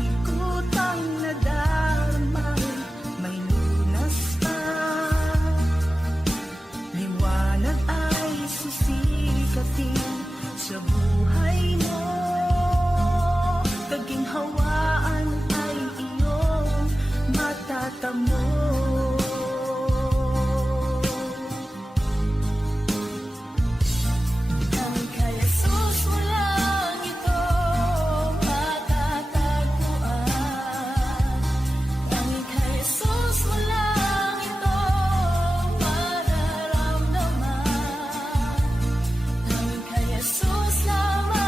likutang nadarmay, may lunas na. Liwanag ay sisikatin sa buhay mo. Kaginhawaan ay iyong matatamo. Jesus lamang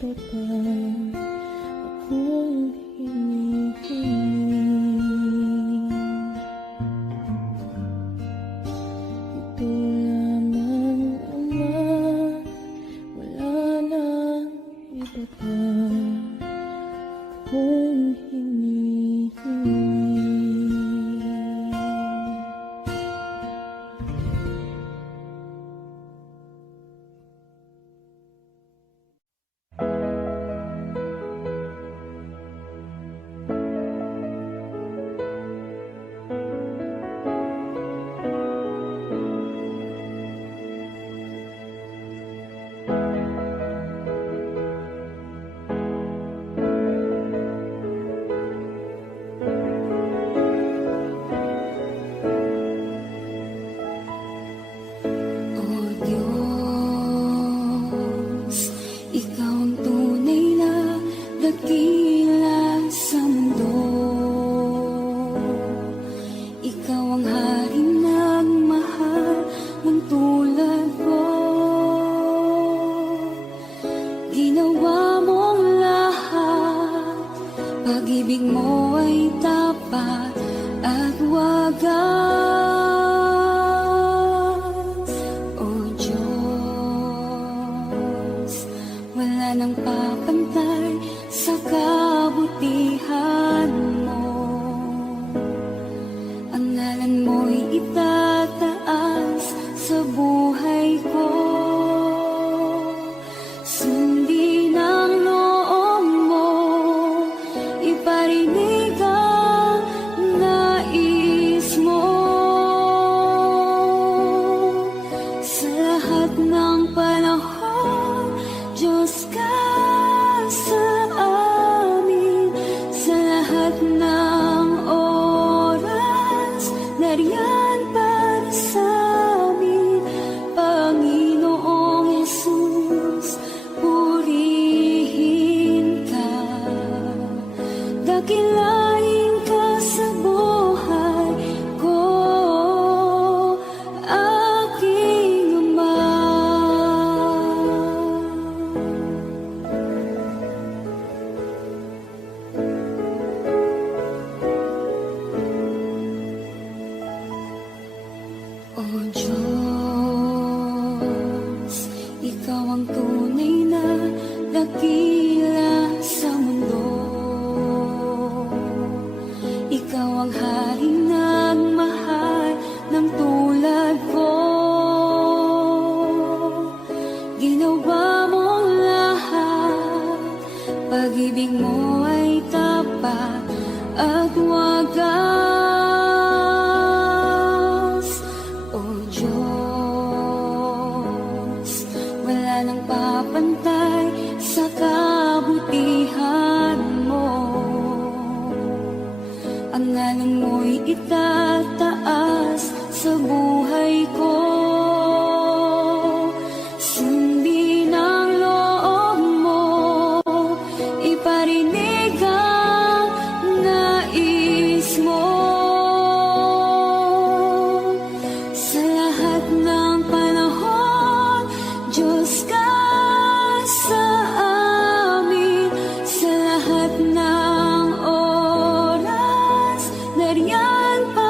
iba pa akong hinihiling. Ito lamang, Ama, wala nang iba pa akong hinihiling. O Diyos, Ikaw ang tunay na dakila sa mundo. Ikaw ang hari ng mahal ng tulad ko. Ginawa mong lahat, pag-ibig mo ay tapat at wagas. O Diyos, wala nang papantay sa kabutihan mo. Ang ngalan mo'y itataas sa buhay ko. Sundin ang loob mo, iparinig ang nais mo. Sa lahat ng panahon, Diyos ka sa amin. Sa lahat ng oras, nariyan para sa amin. Panginoong Jesus, purihin ka. Dakilain ka sa buhay ko, aking Ama. O Diyos, Ikaw ang tunay na dakila sa mundo. Ikaw ang hari ng mahal ng tulad ko. Ginawa mong lahat, pag-ibig mo ay tapat at wagas. O Diyos, wala nang papantay sa kabutihan mo. Ang ngalan mo'y itataas sa buhay ko. Sundin ang loob mo, iparinig ang nais mo. Sa lahat ng panahon, Diyos ka sa amin. Sa lahat ng oras, nariyan pa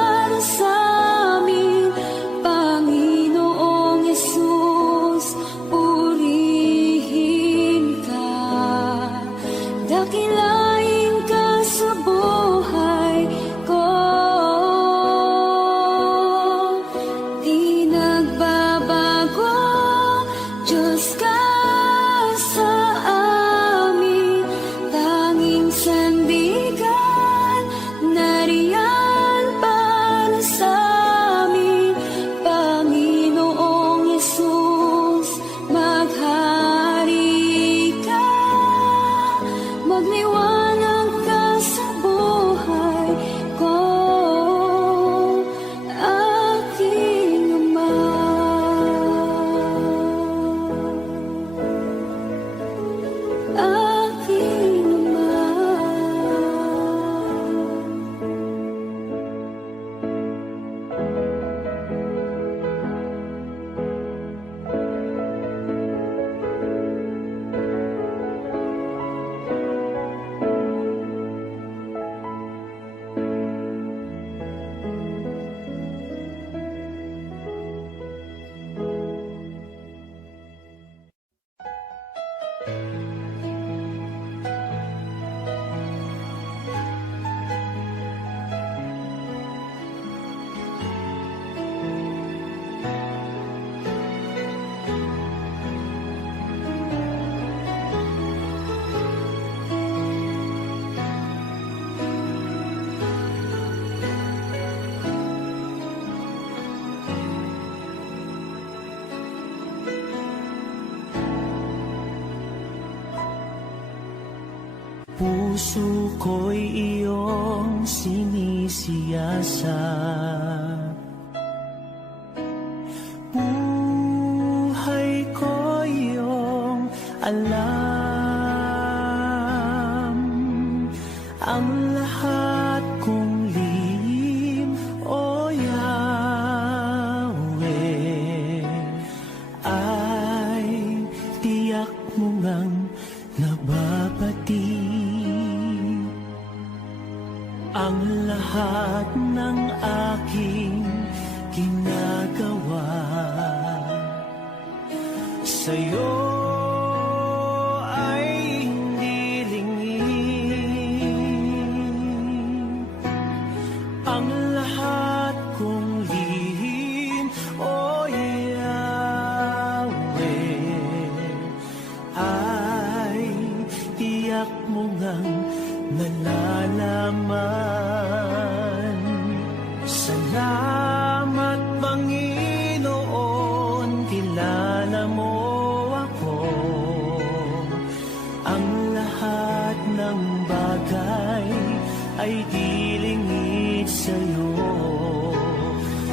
puso ko'y iyong sinisiyasat. Buhay ko iyong alam, ang lahat kong lihim, O Yahweh, ay tiyak mo ngang nababati. Ang lahat ng aking ginagawa sa'yo ay hindi lingid. Ang lahat kong lihim, O Yahweh, ay tiyak mo ngang nalalaman. Salamat, Panginoon, kilala mo ako. Ang lahat ng bagay ay dilingid sa'yo.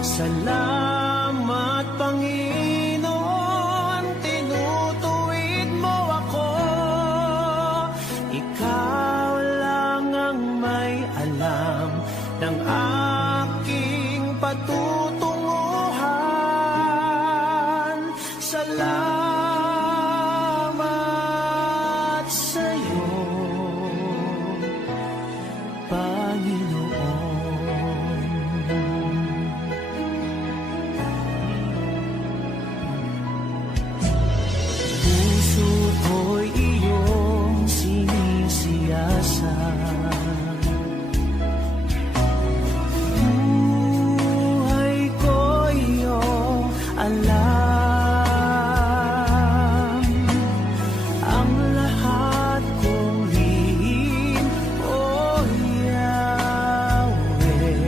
Salamat, Panginoon, tinutuwid mo ako. Ikaw lang ang may alam ng aking patutunguhan. Salamat sa'yo, Panginoon. Puso ko'y iyong sinisiyasat. Buhay ko iyong alam, ang lahat kong lihim, O Yahweh,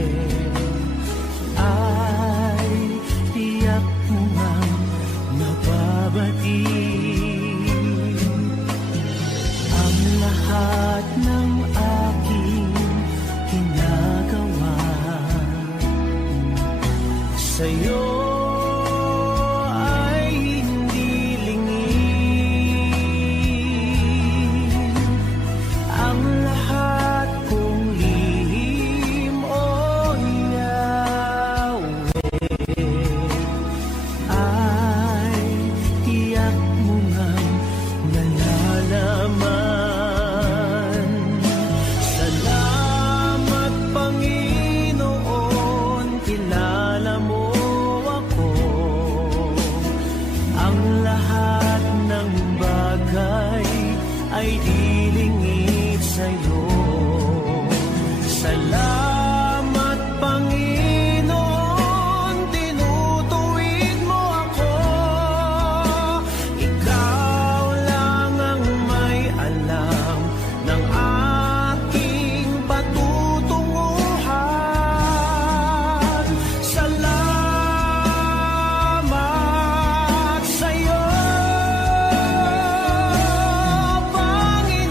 ay tiyak mo ngang nababati. Ang lahat ng aking ginagawa sa'yo ay hindi lingid. Ang lahat kong lihim, O Yahweh, ay tiyak mo ngang nalalaman. Salamat, Panginoon, kilala mo ako. Ang lahat ng bagay ay dilingid sa'yo. Salamat, Panginoon, tinutuwid mo ako. Ikaw lang ang may alam ng aking patutunguhan. Salamat sa'yo, Panginoon.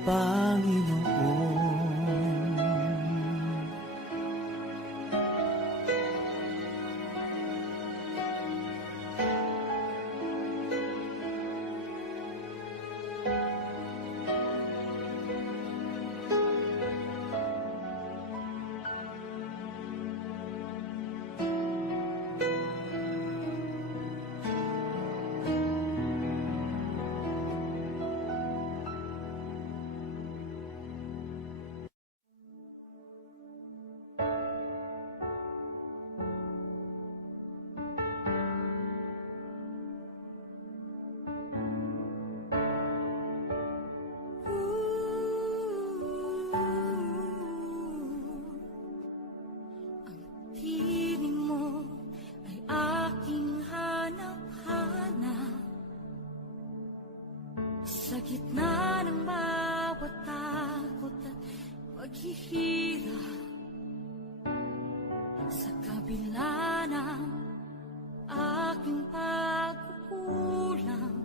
Panginoon. Piling mo ay aking hanap-hanap sa gitna ng bawat takot at paghihirap, sa kabila ng aking pagkukulang.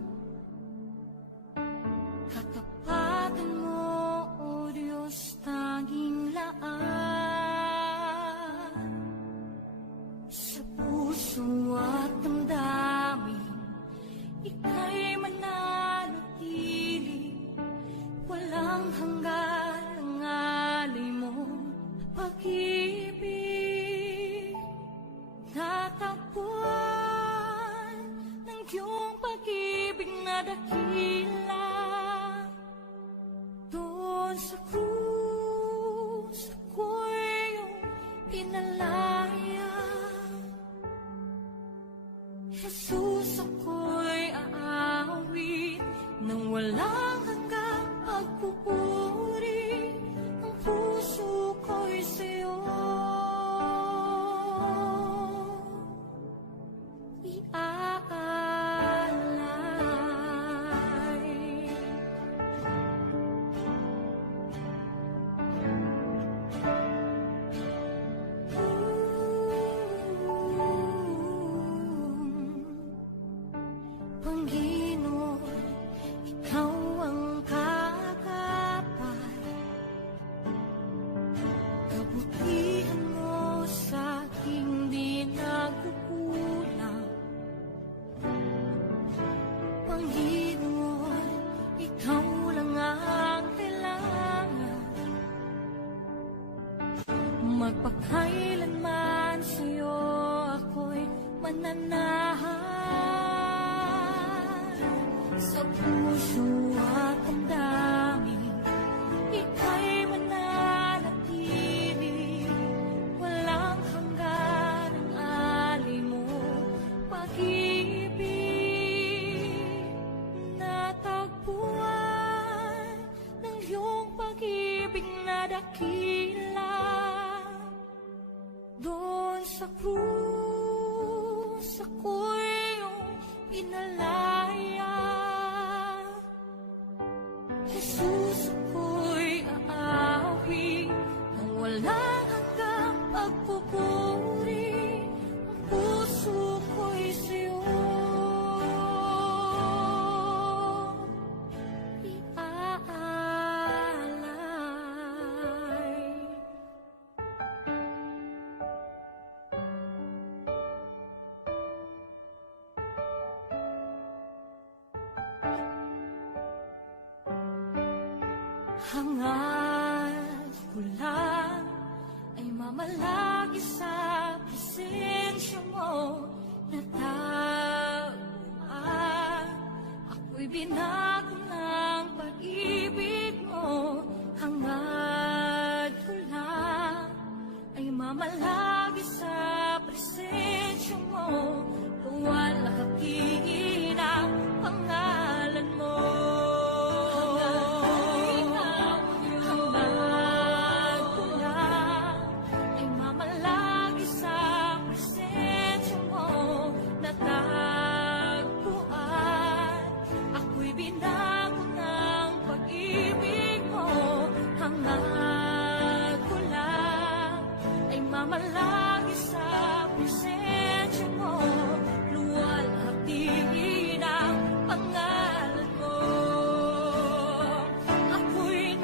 Katapatan mo, O Diyos, tanging laan sa puso at damdamin, ika'y mananatili. Walang hanggan ang alay mo, pag-ibig. Natagpuan ng iyong pag-ibig na dakila. Doon sa krus, ako'y iyong pinalaya. Jesus, ako'y aawit nang walang hanggang pagpupuri. Ang puso ko'y sa'yo iaalay. Panginoon, ikaw ang kagapay. Kabutihan mo sa aking di nagkukulang. Panginoon, ikaw lang ang kailangan. Magpakailanman sa'yo ako'y mananahan. Sa puso at damdamin, ika'y mananatili. Walang hanggan ang alay mo, pag-ibig. Natagpuan ng iyong pag-ibig na dakila. Doon sa krus, ako'y iyong pinalaya. Jesus, ako'y aawit nang walang hanggang pagpupuri. Ang puso ko'y sa'yo iaalay. Hangad ko lang ay mamalagi sa presensya mo. Natagpuan, ako'y binago ng pag-ibig mo. Hangad ko lang ay mamalagi sa presensya mo. Luwalhati ang pangalan mo. Mamalagi sa presensya mo, luwalhati ang pangalan mo. Ako'y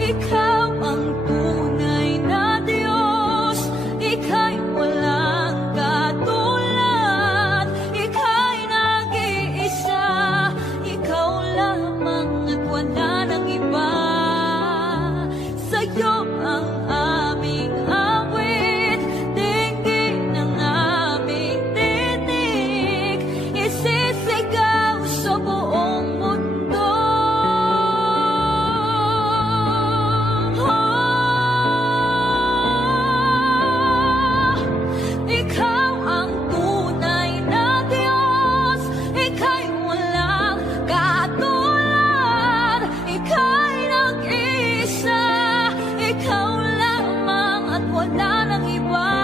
ikaw ang tunay na Diyos, ika'y walang katulad, ika'y nag-iisa, ikaw lamang at wala nang iba. Sa'yo ang aming awit, dinggin ang aming tinig, isisigaw sa buong mundo. Ikaw ang tunay na Diyos, ika'y walang katulad, ika'y nag-iisa, ikaw lamang at wala nang iba.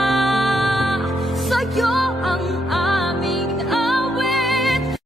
Sa'yo ang aming awit.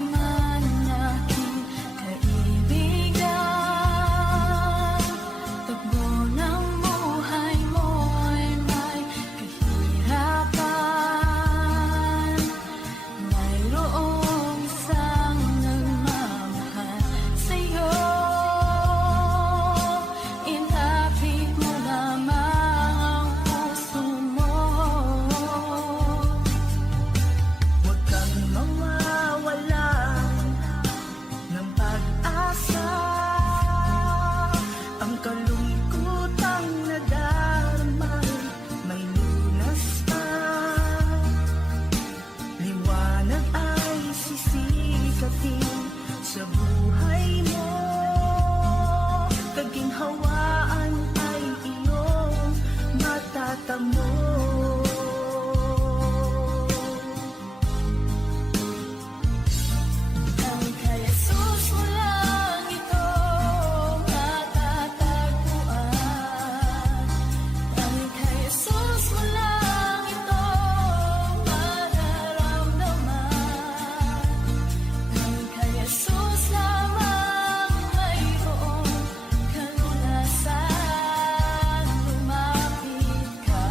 Man aking kaibigan, takbo ng buhay mo'y may kahirapan. Mayroong isang nagmamahal sa'yo, ilapit mo lamang ang puso mo. Huwag kang mawawalan ng pag-asa. Ang kalungkutang nadarama may lunas pa. Liwanag ay sisikatin sa buhay mo. Kaginhawaan ay iyong matatamo. Ang kay Jesus mo lang ito matatagpuan. Ang kay Jesus mo lang ito mararamdaman. Ang kay Jesus lamang mayroong kalunasan. Lumapit ka.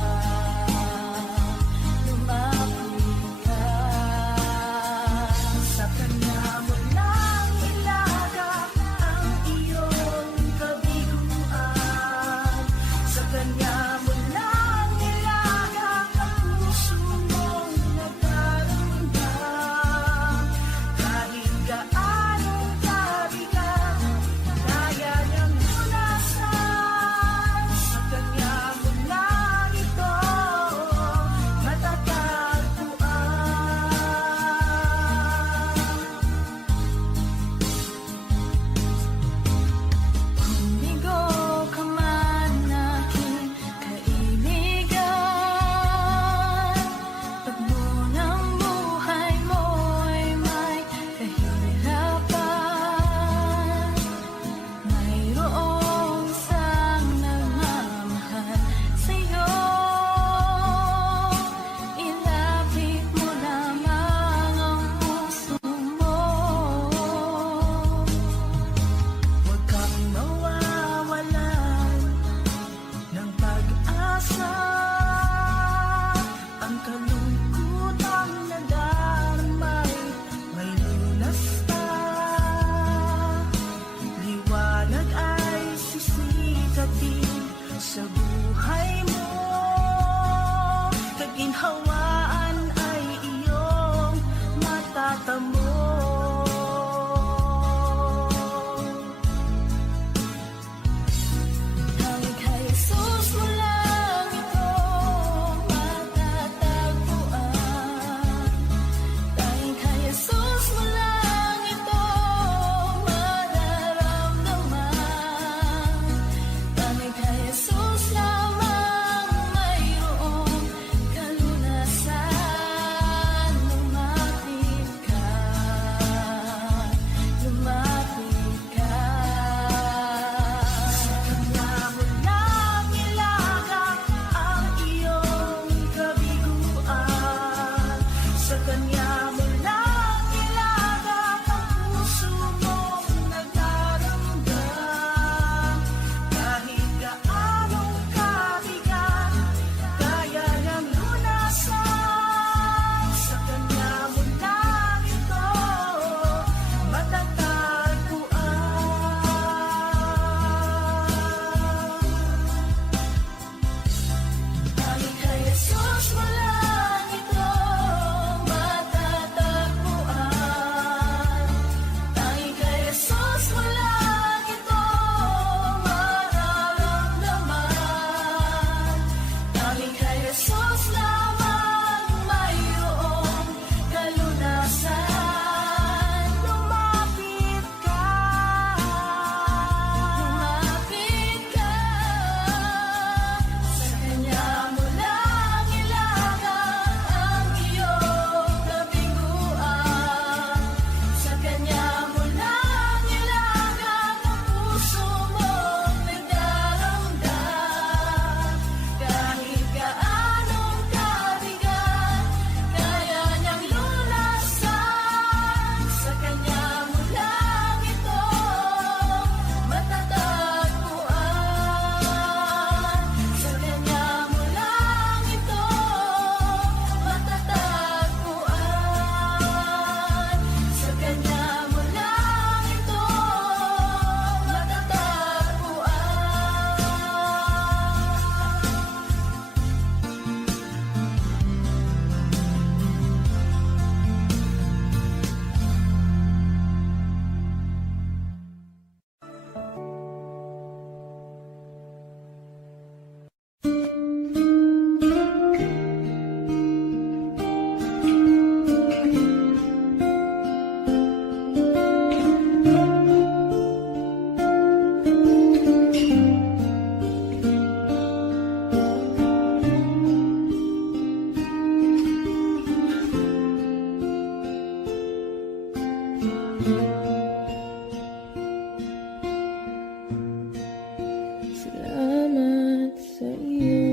Salamat sa iyo,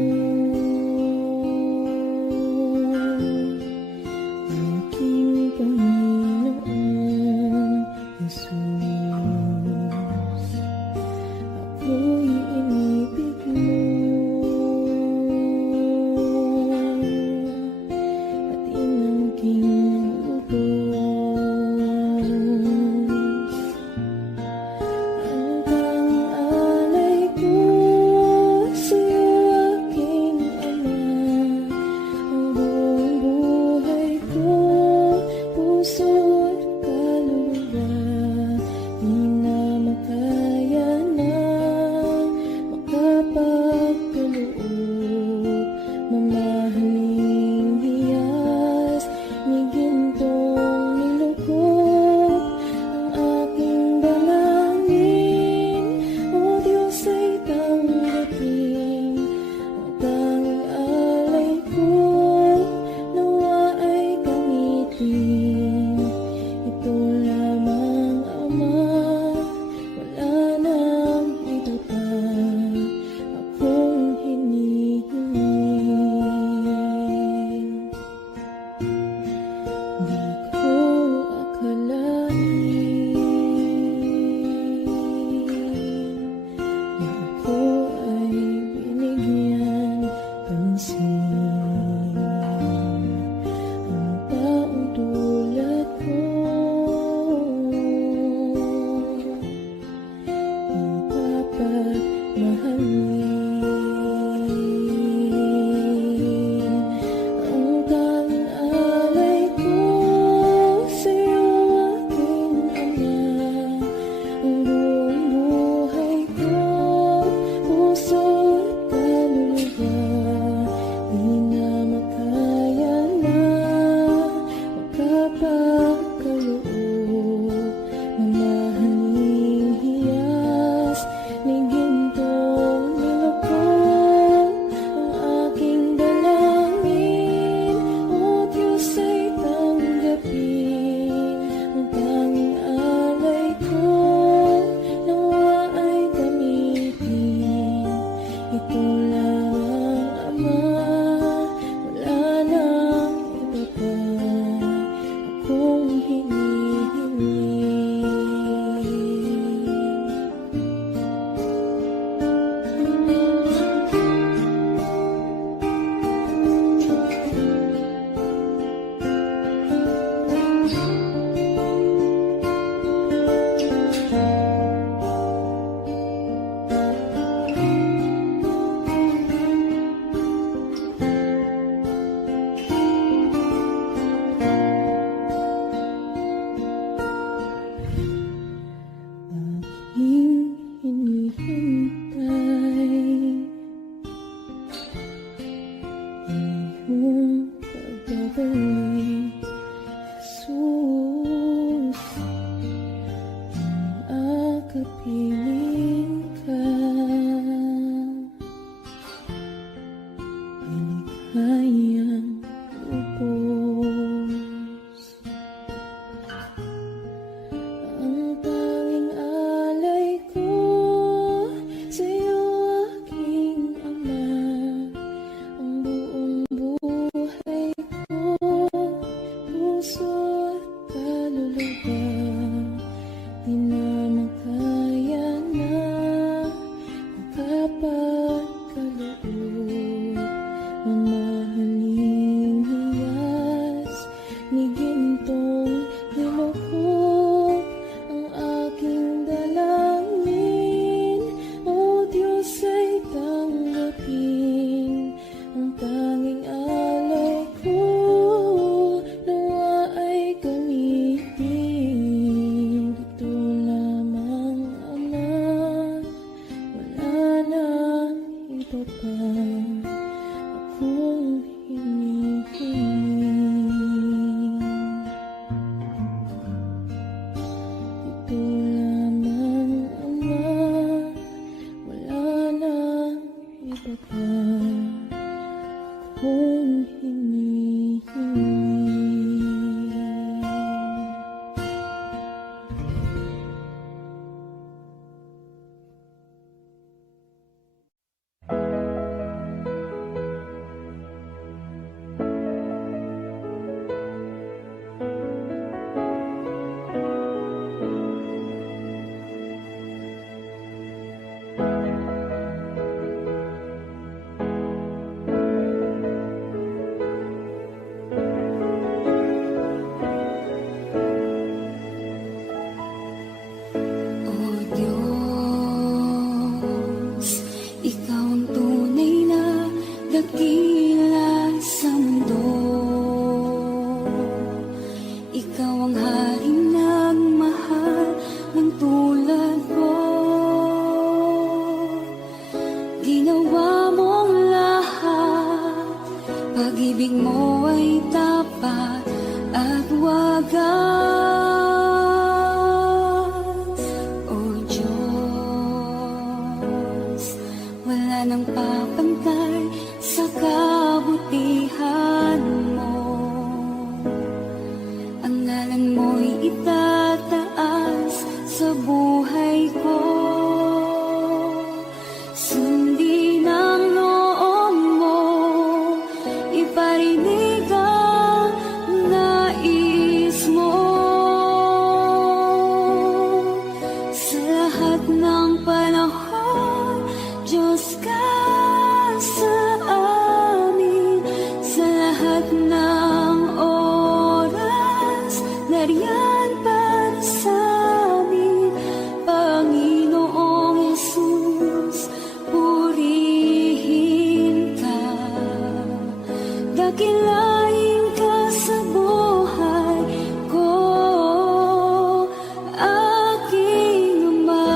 aking Panginoong Jesus. Ako'y inibig mo at inangking lubos. Hanggang alay ko sa'yo, aking Ama, ang buong buhay ko, puso at kaluluwa, di na makaya na makapagkaloob. Mamahaling hiyas ni gintong nilukot ang aking dalangin, o Diyos ay tanggapin ang tanging alay ko, nawa ay gamitin. Ito lamang, Ama, wala nang iba pa akong hinihiling. Di ko akalain na ako ay binigyan pansin. Ang taong tulad ko di dapat mahalin. Ang tanging alay ko sa'yo, aking Ama, ang buong buhay ko, puso at kaluluwa, di na makaya na makapagkaloob. Mamahaling hiyas ni gintong nilukot ang aking dalangin, o Diyos ay tanggapin ang tanging alay ko, nawa ay gamitin. Ito lamang, Ama, wala nang iba pa akong hinihiling. Ikaw ang haring nagmahal ng tulad ko. Ginawa mong lahat, pag-ibig mo ay tapat at wagas. O Diyos, wala nang papantay sa kabutihan mo. Ang ngalan mo'y itataas sa buhay ko. Sundin ang loob mo, iparinig ang nais mo. Sa lahat ng panahon, Diyos ka sa amin. Sa lahat ng oras, nariyan para sa amin. Panginoong Jesus, purihin ka. Dakilain ka sa buhay ko, aking Ama.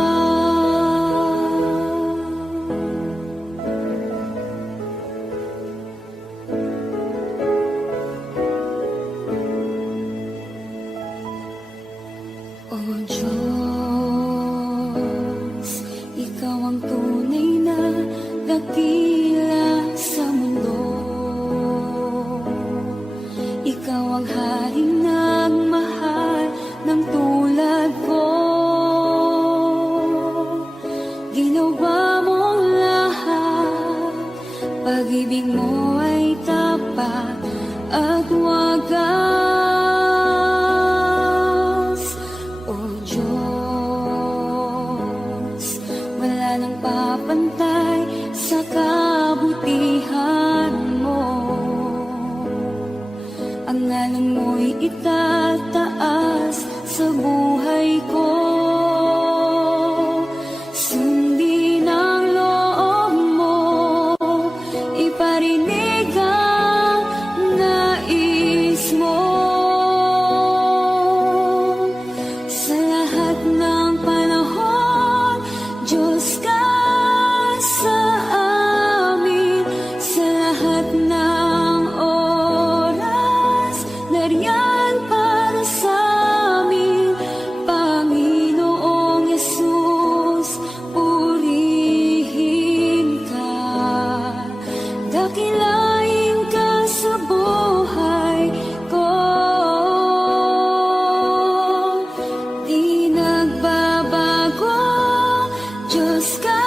O Diyos, Ikaw ang tunay na dakila sa mundo. Ikaw ang haring nagmahal ng tulad ko. Ginawa mong lahat, pag-ibig mo ay tapat at wagas. O Diyos, wala nang papantay sa kabutihan mo. Ang ngalan mo'y itataas sa buhay ko. Sundin ang loob mo, iparinig ang nais mo. Sa lahat ng panahon, Diyos ka sa amin. Sa lahat ng oras, nariyan para sa amin. Panginoong Jesus, purihin ka. Dakilain ka sa buhay ko. Di nagbabago, Diyos ka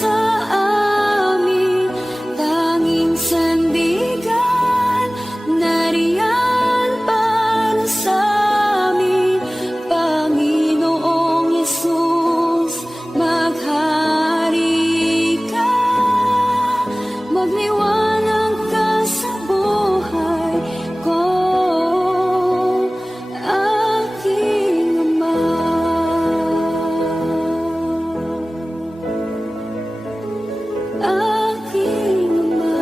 sa amin. Tanging sandigan, nariyan para sa amin. Panginoong Jesus, maghari ka. Magliwanag ka sa buhay ko, aking Ama. Aking Ama.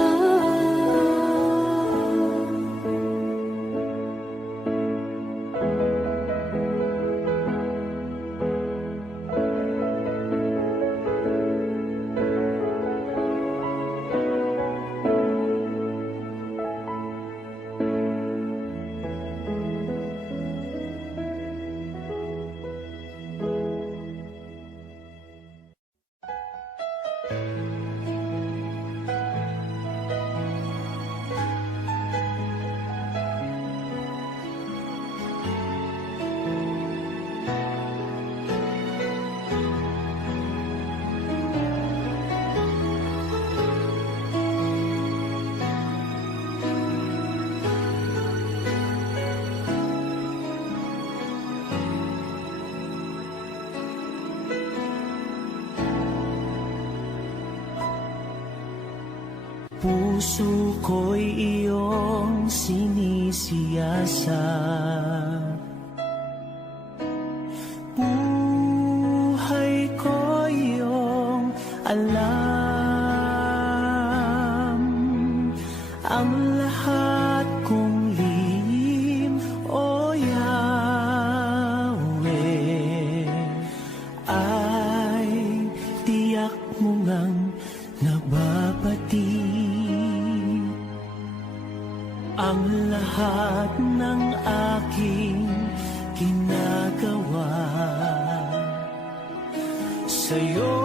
Puso ko'y iyong sinisiyasat. Buhay ko iyong alam. Ang lahat kong lihim o sa'yo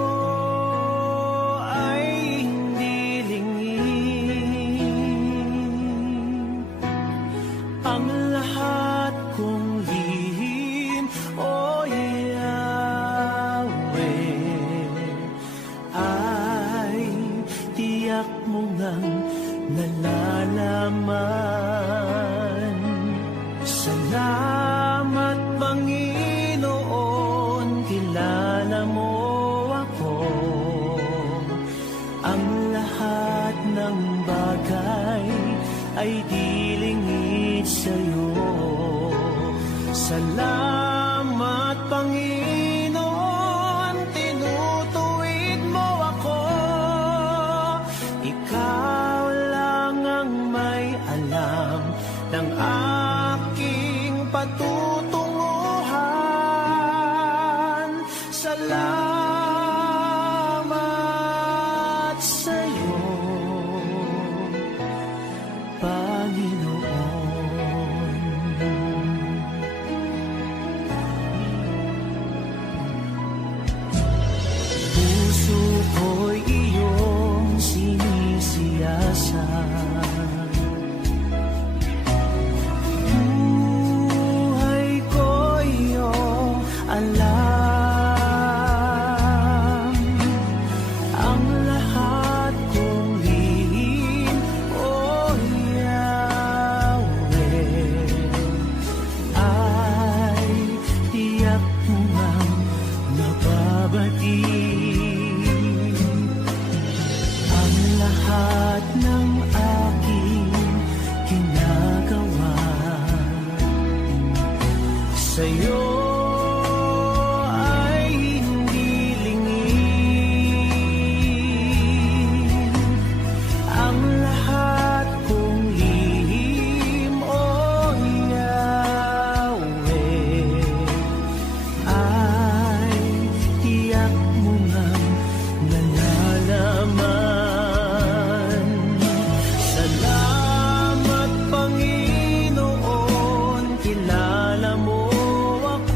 ay hindi lingid. Ang lahat kong lihim, o Yahweh, ay tiyak mo ngang nalalaman. Salamat, Panginoon, kilala mo ako. Ang lahat ng bagay ay di lingid sa'yo. Salamat, Panginoon, tinutuwid mo ako. Ikaw lang ang may alam ng aking patutunguhan. Salamat sa'yo, Panginoon. Puso ko'y iyong sinisiyasat. Buhay ko iyong alam. Ang lahat kong lihim, o Yahweh, ay tiyak mo ngang mababati. Ang lahat ng aking ginagawa sa'yo ay hindi lingid. Ang lahat kong lihim, o Yahweh, ay tiyak mo ngang nalalaman. Salamat, Panginoon, kilala mo ako.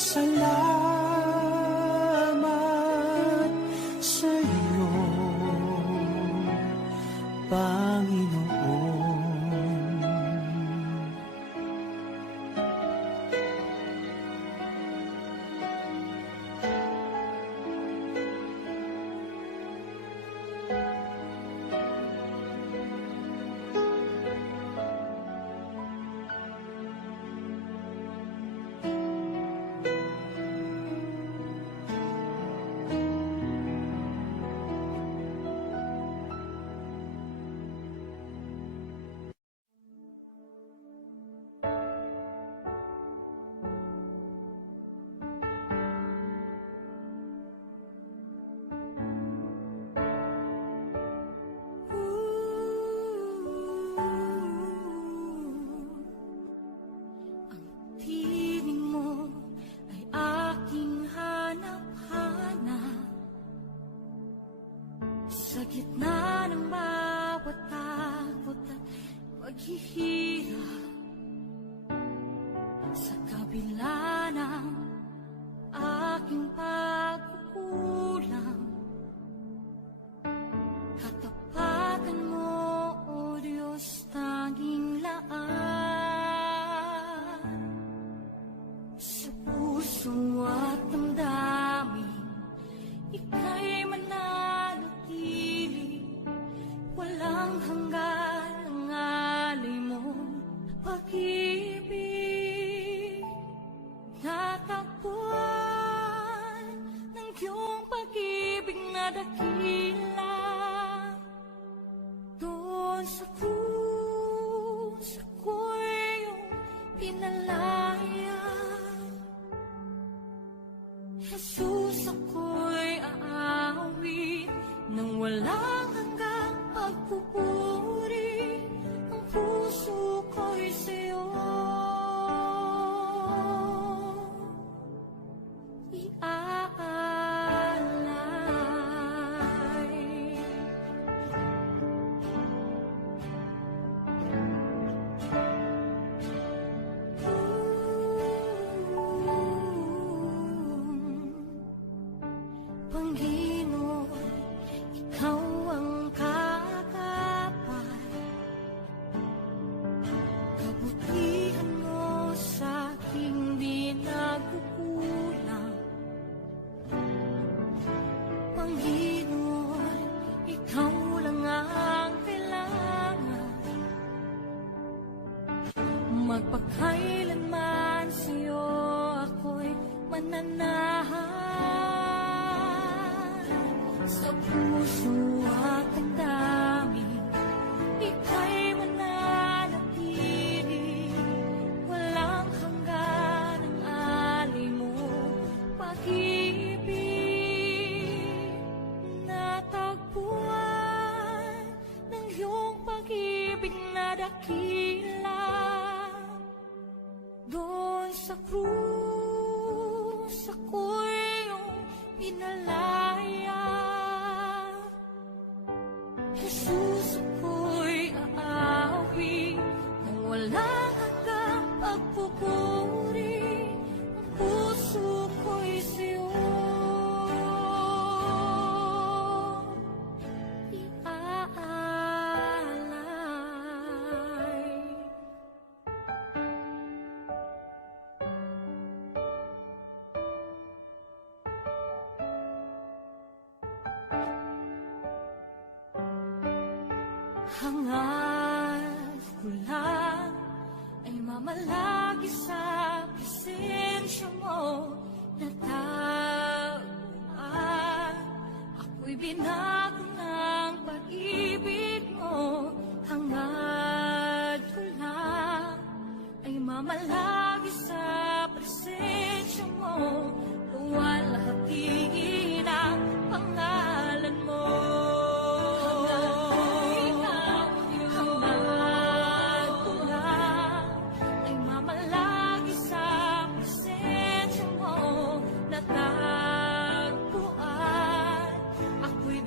Salamat sa iyo, Panginoon. Ang tinig mo ay aking hanap-hanap. Sa gitna ng bawat takot at paghihirap, sa kabila ng aking pagkukulang, katapatan mo, O Diyos, tanging laan. Sa puso at damdamin, ika'y mananatili. Walang hanggan ang alay mong pag-ibig. Natakbuhan ng iyong pag-ibig na dakila. Doon sa krus, ako'y iyong pinalaya. Jesus, ako'y aawit nang walang hanggang pagpupuri. Ang puso ko'y sa'yo iaalay. Panginoon, ikaw ang katapat. Kabutihan mo sa aking di nagkukulang. Panginoon, ikaw lang ang kailangan. Magpakailanman sa'yo ako'y mananahan. Sa puso at damdamin, ika'y mananatili. Walang hanggan ang alay mo pag-ibig. Natagpuan ng iyong pag-ibig na dakila. Doon sa krus, ako'y iyong pinalaya. Jesus, ako'y aawi nang walang hanggang pagpupuri. Ang puso ko'y sa'yo iaalay. Hangad ko lang ay mamalagi sa presensya mo. Natagpuan ako'y binago ng pag-ibig mo. Hangad ko lang ay mamalagi sa presensya mo. Luwalhatiin ang pangalan mo. Natagpuan, ako'y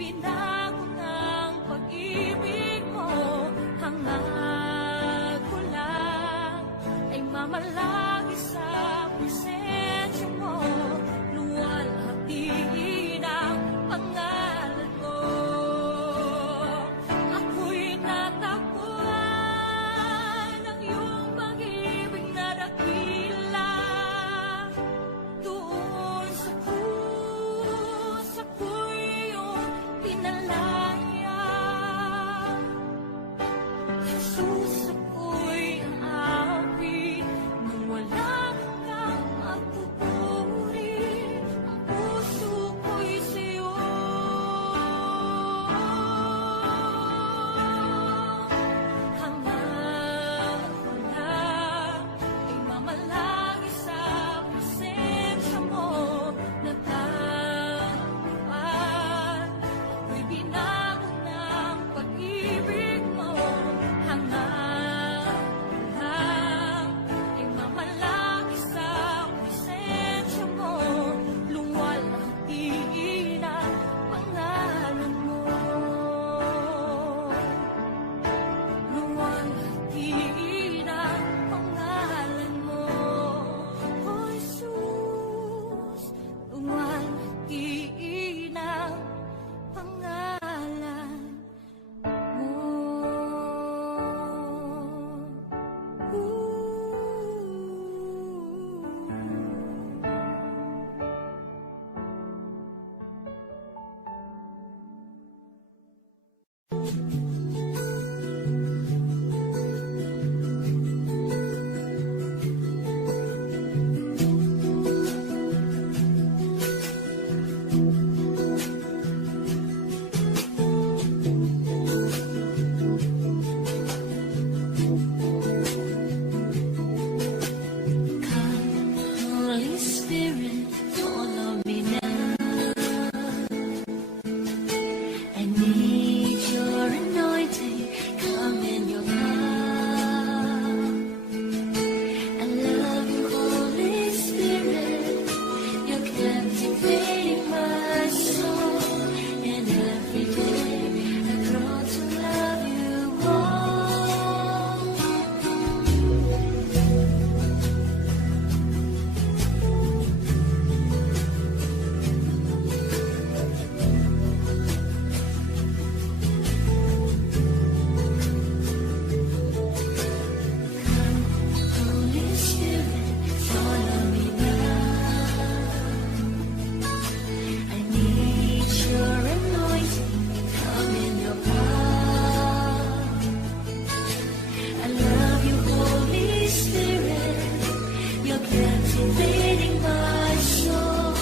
invading my soul.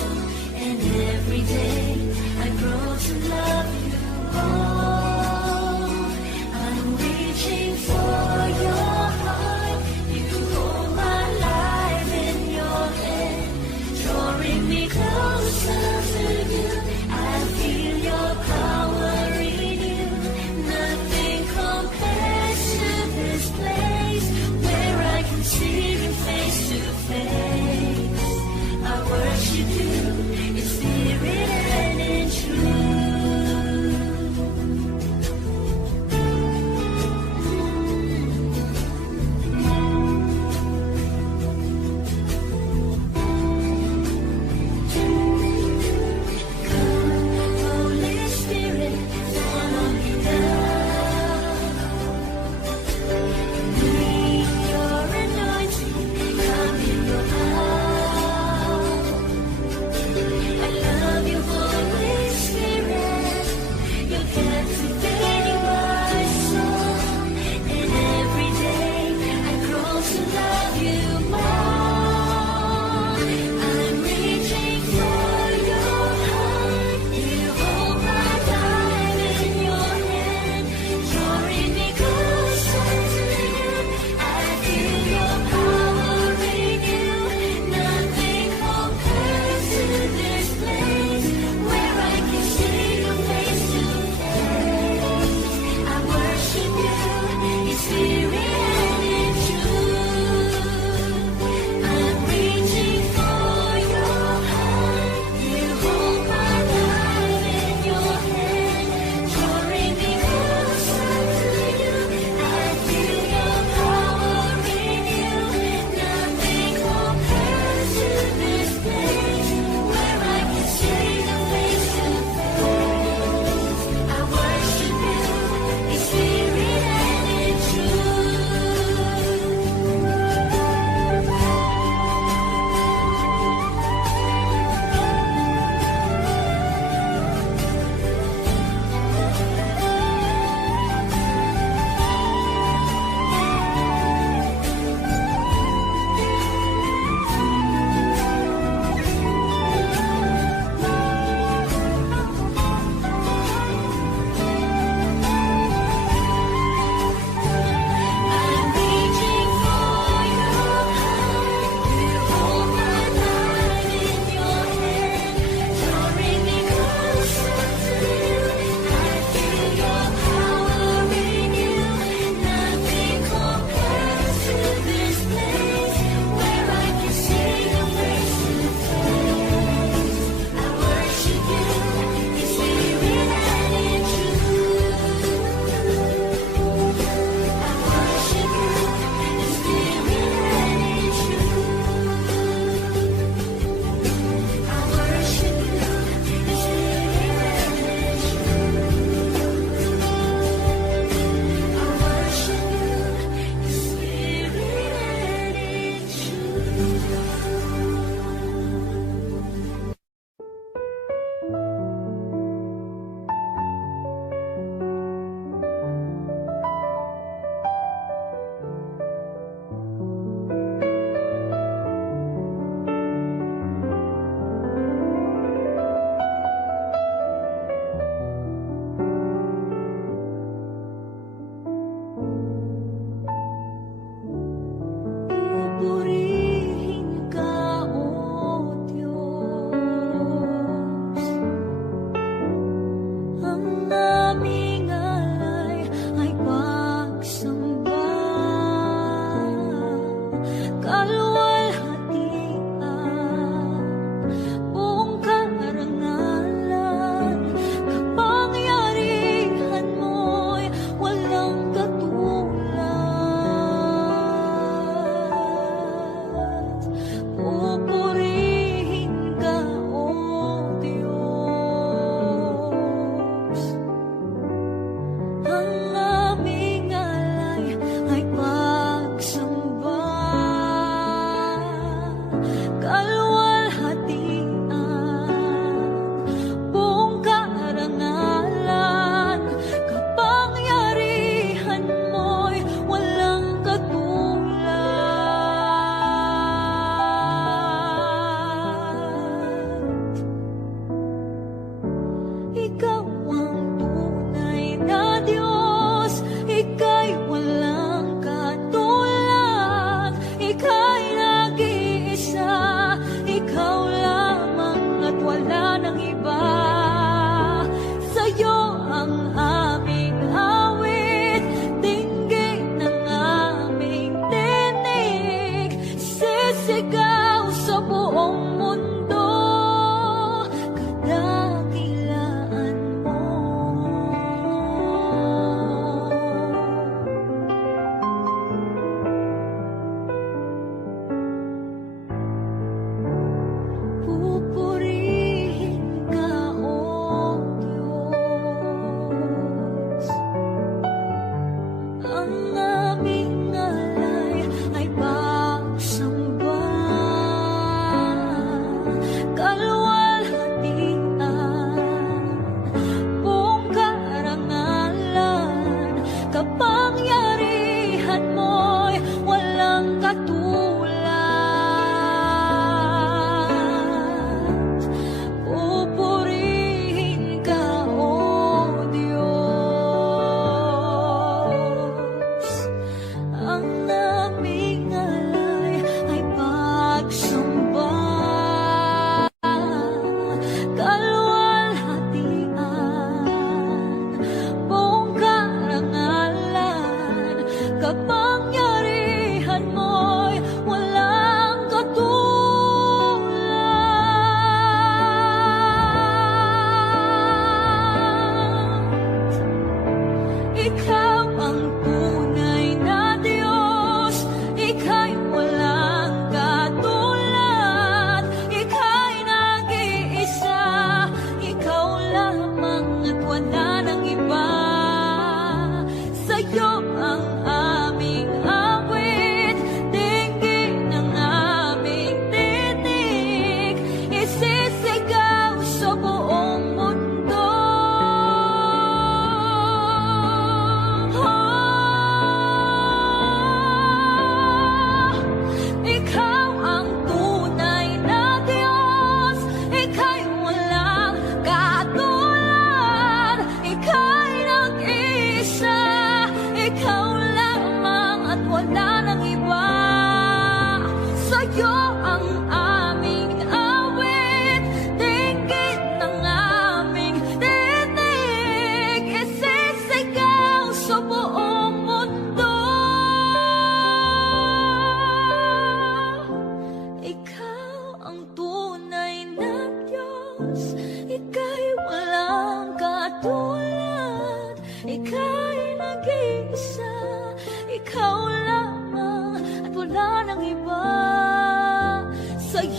And every day I grow to love you more. I'm reaching for your heart. You hold my life in your hand, drawing me closer to you. I feel your power in you. Nothing compares to this place where I can see you face to face.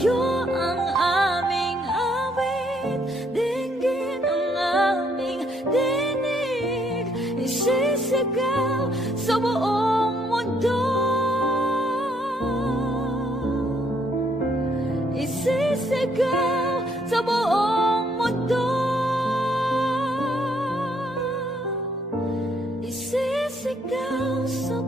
sa'yo ang aming awit. Dinggin ang aming dinig, isisigaw sa buong mundo. Isisigaw sa buong mundo. Isisigaw sa